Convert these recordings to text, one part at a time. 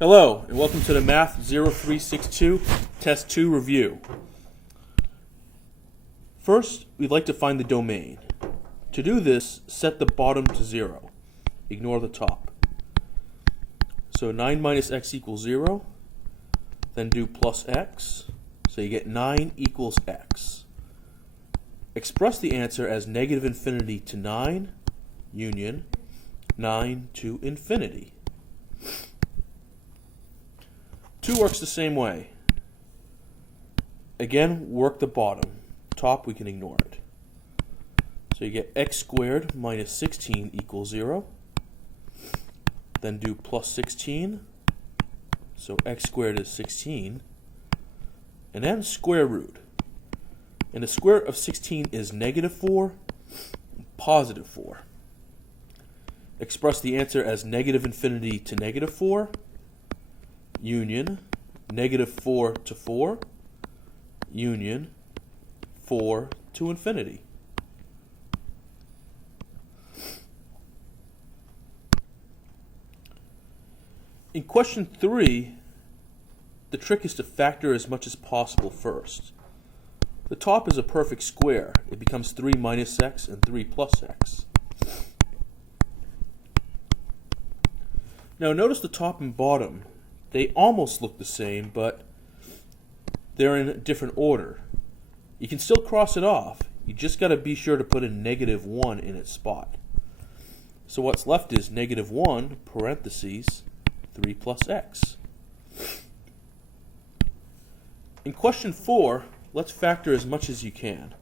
Hello, and welcome to the Math 0362 Test 2 review. First, we'd like to find the domain. To do this, set the bottom to 0. Ignore the top. So 9 minus x equals 0. Then do plus x. So you get 9 equals x. Express the answer as negative infinity to 9, union, 9 to infinity. 2 works the same way. Again, work the bottom. Top, we can ignore it. So you get x squared minus 16 equals 0. Then do plus 16. So x squared is 16. And then square root. And the square root of 16 is negative 4, positive 4. Express the answer as negative infinity to negative 4. Union, negative 4 to 4, union, 4 to infinity. In question 3, the trick is to factor as much as possible first. The top is a perfect square. It becomes 3 minus x and 3 plus x. Now notice the top and bottom. They almost look the same, but they're in a different order. You can still cross it off. You just got to be sure to put a negative 1 in its spot. So what's left is negative 1, parentheses, 3 plus x. In question 4, let's factor as much as you can.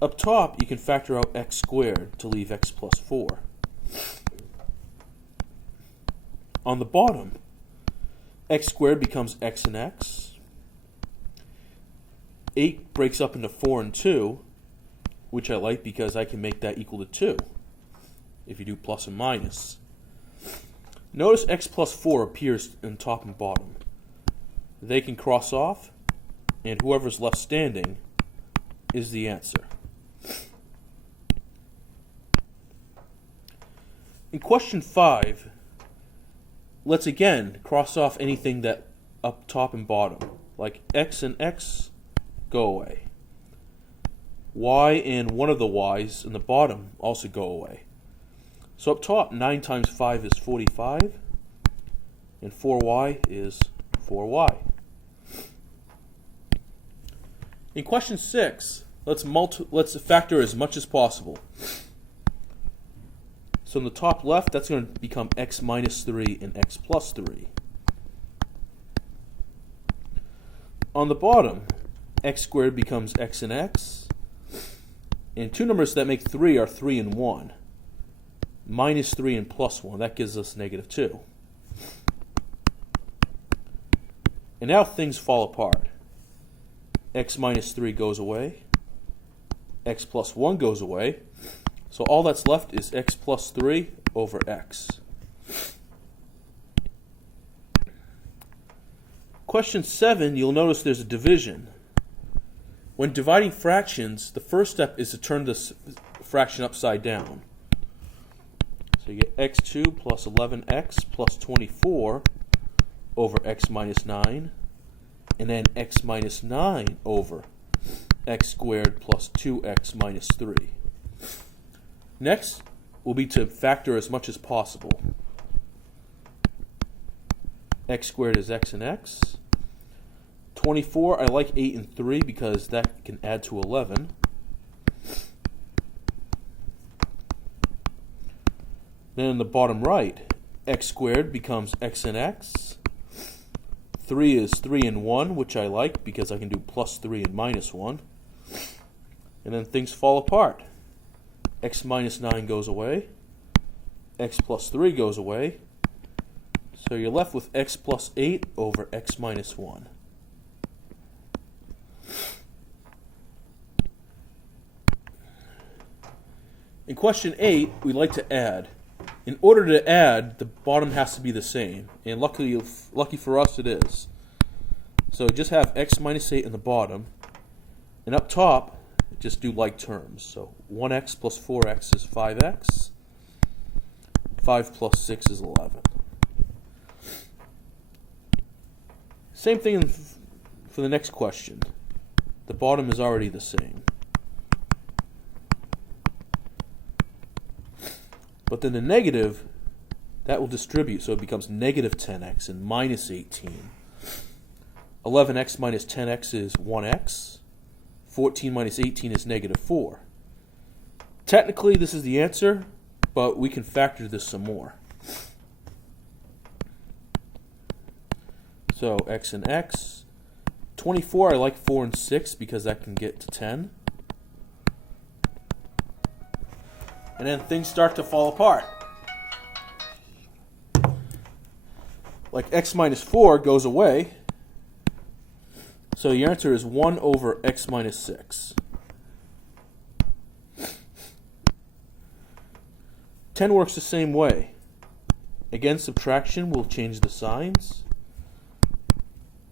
Up top, you can factor out x squared to leave x plus 4. On the bottom, x squared becomes x and x. 8 breaks up into 4 and 2, which I like because I can make that equal to 2 if you do plus and minus. Notice x plus 4 appears in top and bottom. They can cross off, and whoever's left standing is the answer. In question 5, let's again cross off anything that up top and bottom, like x and x go away. Y and one of the y's in the bottom also go away. So up top, 9 times 5 is 45, and 4y is 4y. In question 6, let's factor as much as possible. So in the top left, that's going to become x minus 3 and x plus 3. On the bottom, x squared becomes x and x. And two numbers that make 3 are 3 and 1. Minus 3 and plus 1, that gives us negative 2. And now things fall apart. X minus 3 goes away. X plus 1 goes away. So all that's left is x plus 3 over x. Question 7, you'll notice there's a division. When dividing fractions, the first step is to turn this fraction upside down. So you get x2 plus 11x plus 24 over x minus 9, and then x minus 9 over x squared plus 2x minus 3. Next will be to factor as much as possible. X squared is x and x. 24, I like 8 and 3 because that can add to 11. Then in the bottom right, x squared becomes x and x. 3 is 3 and 1, which I like because I can do plus 3 and minus 1. And then things fall apart. X minus 9 goes away. X plus 3 goes away. So you're left with x plus 8 over x minus 1. In question 8, we like to add. In order to add, the bottom has to be the same. And lucky for us, it is. So just have x minus 8 in the bottom. And up top, just do like terms. So 1x plus 4x is 5x. 5 plus 6 is 11. Same thing for the next question. The bottom is already the same. But then the negative, that will distribute, so it becomes negative 10x and minus 18. 11x minus 10x is 1x. 14 minus 18 is negative 4. Technically, this is the answer, but we can factor this some more. So x and x. 24, I like 4 and 6 because that can get to 10. And then things start to fall apart. Like x minus 4 goes away. So the answer is 1 over x minus 6. 10 works the same way. Again, subtraction will change the signs.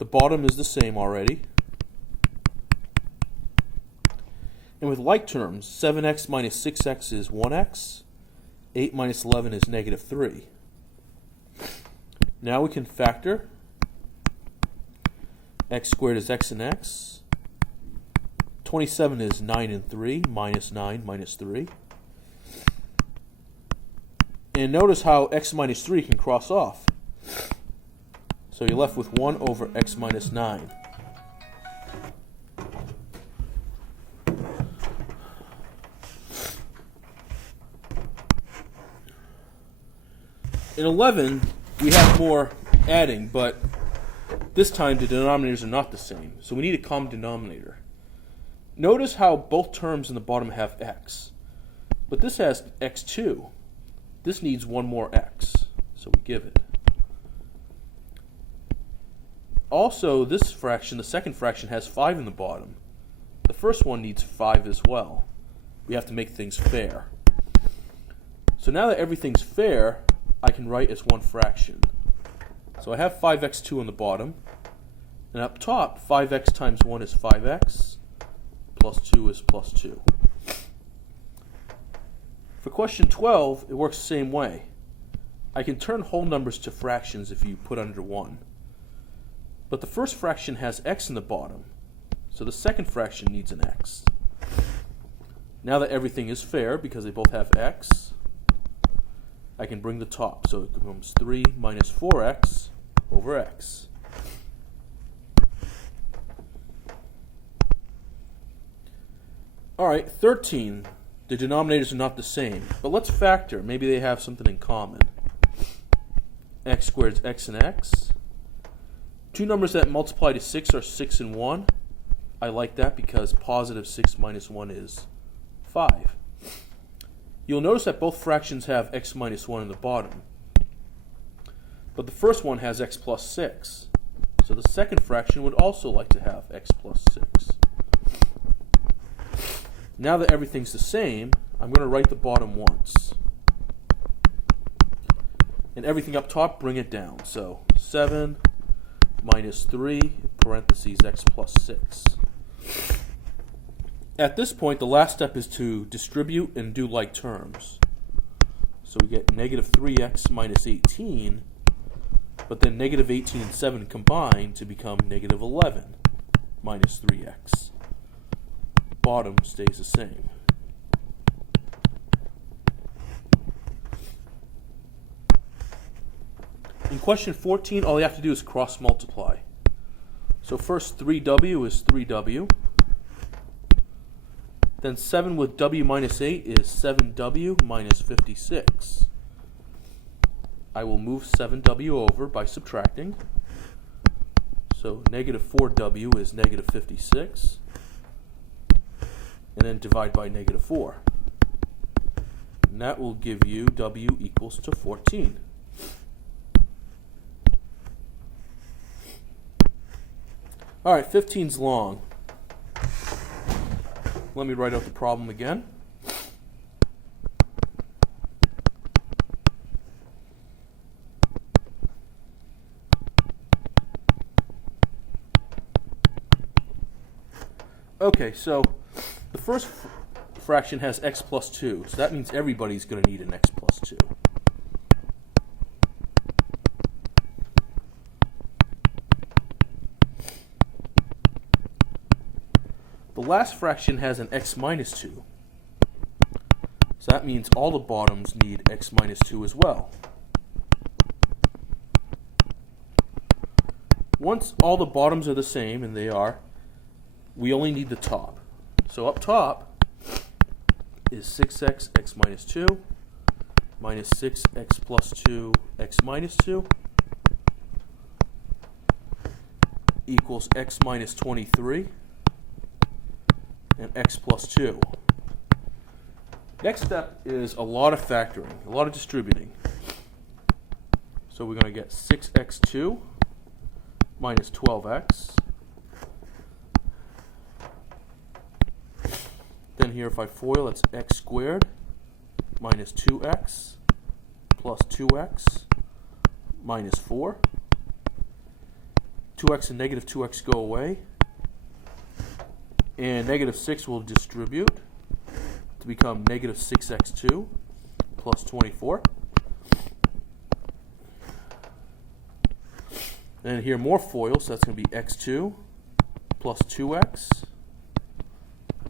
The bottom is the same already. And with like terms, 7x minus 6x is 1x. 8 minus 11 is negative 3. Now we can factor. X squared is x and x. 27 is 9 and 3, minus 9 minus 3. And notice how x minus 3 can cross off. So you're left with 1 over x minus 9. In 11, we have more adding, but this time the denominators are not the same. So we need a common denominator. Notice how both terms in the bottom have x. But this has x2. This needs one more x. So we give it. Also, this fraction, the second fraction, has 5 in the bottom. The first one needs 5 as well. We have to make things fair. So now that everything's fair, I can write as one fraction. So I have 5x2 on the bottom. And up top, 5x times 1 is 5x, plus 2 is plus 2. For question 12, it works the same way. I can turn whole numbers to fractions if you put under 1. But the first fraction has x in the bottom, so the second fraction needs an x. Now that everything is fair, because they both have x, I can bring the top. So it becomes 3 minus 4x over x. All right, 13. The denominators are not the same, but let's factor. Maybe they have something in common. X squared is x and x. Two numbers that multiply to 6 are 6 and 1. I like that because positive 6 minus 1 is 5. You'll notice that both fractions have x minus 1 in the bottom. But the first one has x plus 6. So the second fraction would also like to have x plus 6. Now that everything's the same, I'm going to write the bottom once. And everything up top, bring it down. So 7 minus 3, parentheses x plus 6. At this point, the last step is to distribute and do like terms. So we get negative 3x minus 18, but then negative 18 and 7 combine to become negative 11 minus 3x. Bottom stays the same. In question 14, all you have to do is cross multiply. So first 3w is 3w. Then 7 with w minus 8 is 7w minus 56. I will move 7w over by subtracting. So negative 4w is negative 56. And then divide by negative 4. And that will give you w equals to 14. All right, 15's long. Let me write out the problem again. Okay, so the first fraction has x plus 2, so that means everybody's going to need an x plus 2. The last fraction has an x minus 2. So that means all the bottoms need x minus 2 as well. Once all the bottoms are the same, and they are, we only need the top. So up top is 6x, x minus 2, minus 6x plus 2, x minus 2, equals x minus 23, and x plus 2. Next step is a lot of factoring, a lot of distributing. So we're going to get 6x2 minus 12x. Then here if I FOIL, it's x squared minus 2x plus 2x minus 4. 2x and negative 2x go away. And negative 6 will distribute to become negative 6x2 plus 24. And here more FOIL, so that's going to be x2 plus 2x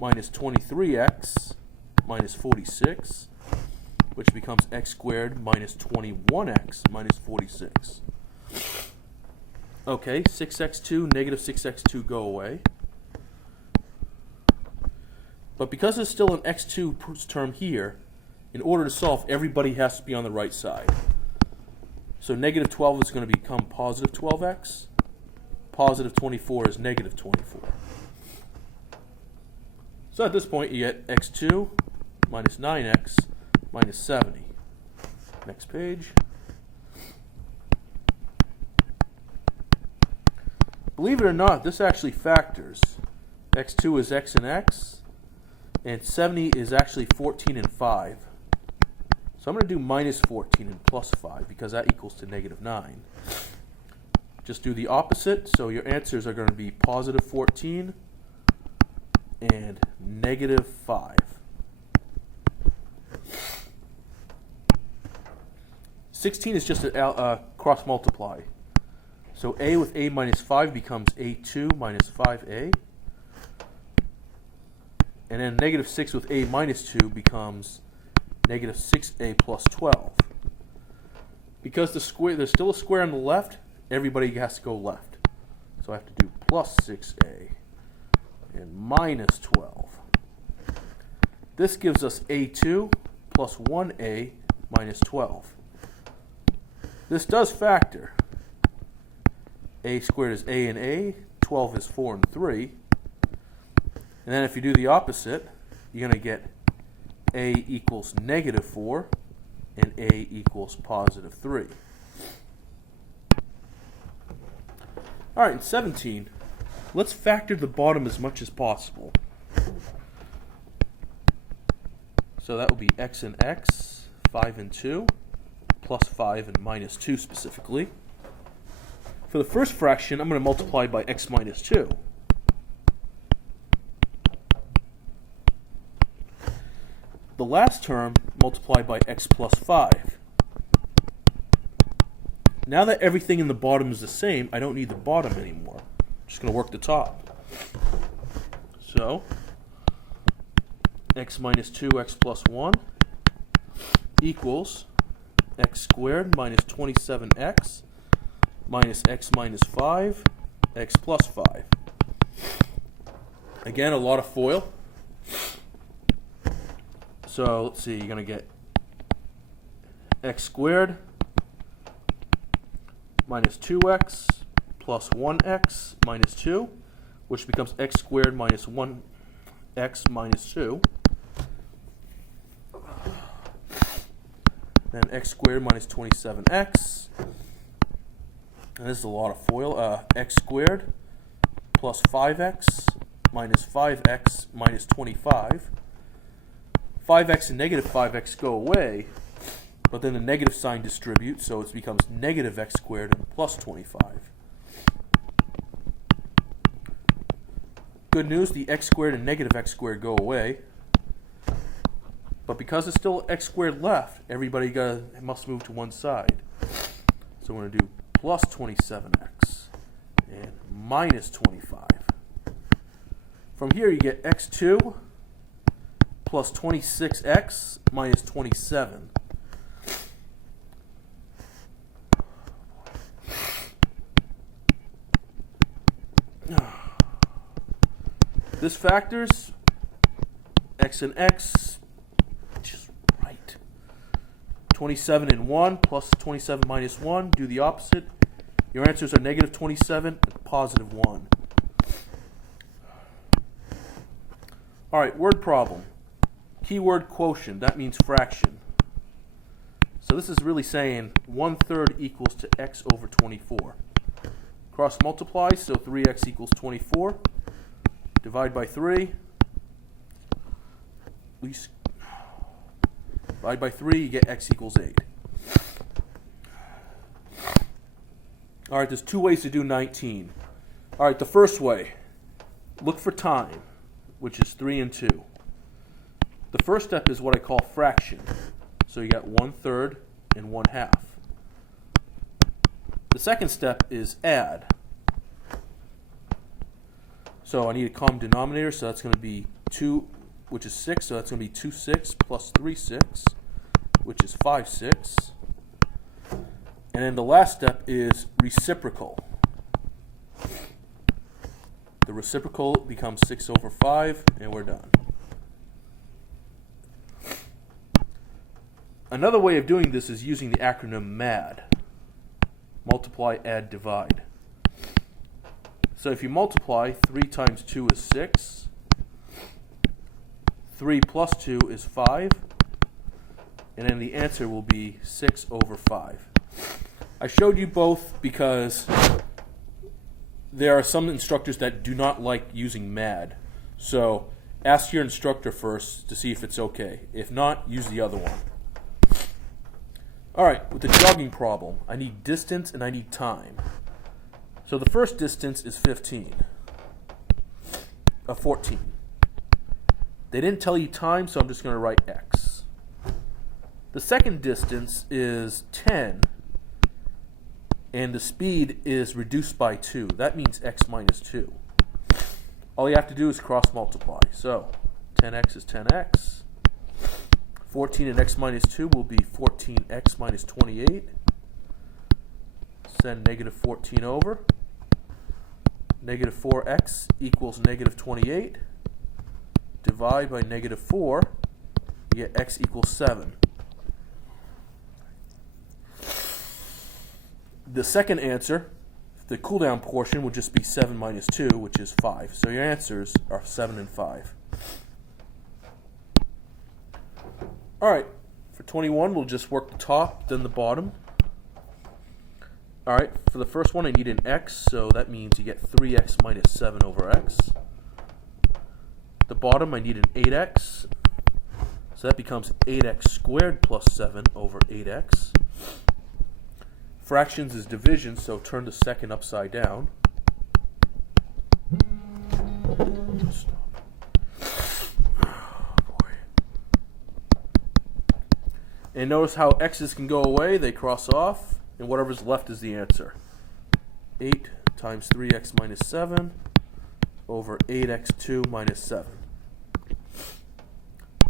minus 23x minus 46, which becomes x squared minus 21x minus 46. Okay, 6x2, negative 6x2 go away. But because there's still an x2 term here, in order to solve, everybody has to be on the right side. So negative 12 is going to become positive 12x. Positive 24 is negative 24. So at this point, you get x2 minus 9x minus 70. Next page. Believe it or not, this actually factors. x2 is x and x. And 70 is actually 14 and 5. So I'm going to do minus 14 and plus 5 because that equals to negative 9. Just do the opposite. So your answers are going to be positive 14 and negative 5. (16) is just a cross multiply. So a with a minus 5 becomes a2 minus 5a. And then negative 6 with a minus 2 becomes negative 6a plus 12. Because there's still a square on the left, everybody has to go left. So I have to do plus 6a and minus 12. This gives us a2 plus 1a minus 12. This does factor. A squared is a and a, 12 is 4 and 3. And then if you do the opposite, you're going to get a equals negative 4 and a equals positive 3. All right, in 17, let's factor the bottom as much as possible. So that will be x and x, 5 and 2, plus 5 and minus 2 specifically. For the first fraction, I'm going to multiply by x minus 2. The last term, multiply by x plus 5. Now that everything in the bottom is the same, I don't need the bottom anymore. I'm just going to work the top. So, x minus 2x plus 1 equals x squared minus 27x minus x minus 5, x plus 5. Again, a lot of FOIL. So let's see, you're going to get x squared minus 2x plus 1x minus 2, which becomes x squared minus 1x minus 2. Then x squared minus 27x. And this is a lot of FOIL. X squared plus 5x minus 5x minus 25. 5x and negative 5x go away, but then the negative sign distributes, so it becomes negative x squared and plus 25. Good news, the x squared and negative x squared go away, but because there's still x squared left, everybody must move to one side. So we're going to do plus 27x and minus 25. From here you get x2 plus 26x minus 27. This factors x and x, just right. 27 and 1 plus 27 minus 1, do the opposite. Your answers are negative 27 and positive 1. All right, word problem. Keyword quotient, that means fraction. So this is really saying 1/3 equals to x over 24. Cross multiply, so 3x equals 24. Divide by 3. Divide by 3, you get x equals 8. All right, there's two ways to do 19. All right, the first way, look for time, which is 3 and 2. The first step is what I call fraction. So you got 1/3 and 1/2. The second step is add. So I need a common denominator, so that's going to be 2, which is 6, so that's going to be 2, 6 plus 3, 6, which is 5, 6. And then the last step is reciprocal. The reciprocal becomes 6 over 5, and we're done. Another way of doing this is using the acronym MAD. Multiply, add, divide. So if you multiply, 3 times 2 is 6. 3 plus 2 is 5. And then the answer will be 6 over 5. I showed you both because there are some instructors that do not like using MAD. So ask your instructor first to see if it's okay. If not, use the other one. All right, with the jogging problem, I need distance and I need time. So the first distance is 14. They didn't tell you time, so I'm just going to write x. The second distance is 10, and the speed is reduced by 2. That means x minus 2. All you have to do is cross multiply. So 10x is 10x. 14 and x minus 2 will be 14x minus 28. Send negative 14 over. Negative 4x equals negative 28. Divide by negative 4. You get x equals 7. The second answer, the cooldown portion, would just be 7 minus 2, which is 5. So your answers are 7 and 5. All right, for 21, we'll just work the top, then the bottom. All right, for the first one, I need an x, so that means you get 3x minus 7 over x. The bottom, I need an 8x, so that becomes 8x squared plus 7 over 8x. Fractions is division, so turn the second upside down. And notice how x's can go away, they cross off, and whatever's left is the answer. 8 times 3x minus 7 over 8x2 minus 7.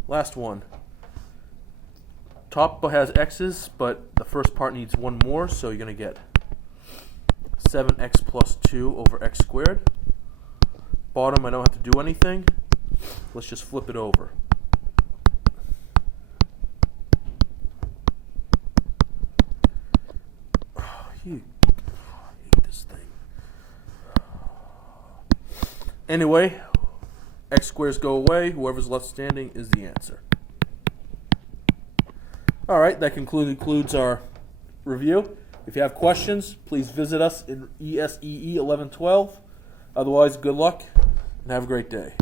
Last one. Top has x's, but the first part needs one more, so you're going to get 7x plus 2 over x squared. Bottom, I don't have to do anything. Let's just flip it over. I hate this thing. Anyway, x squares go away. Whoever's left standing is the answer. All right, that concludes our review. If you have questions, please visit us in ESEE 1112. Otherwise, good luck and have a great day.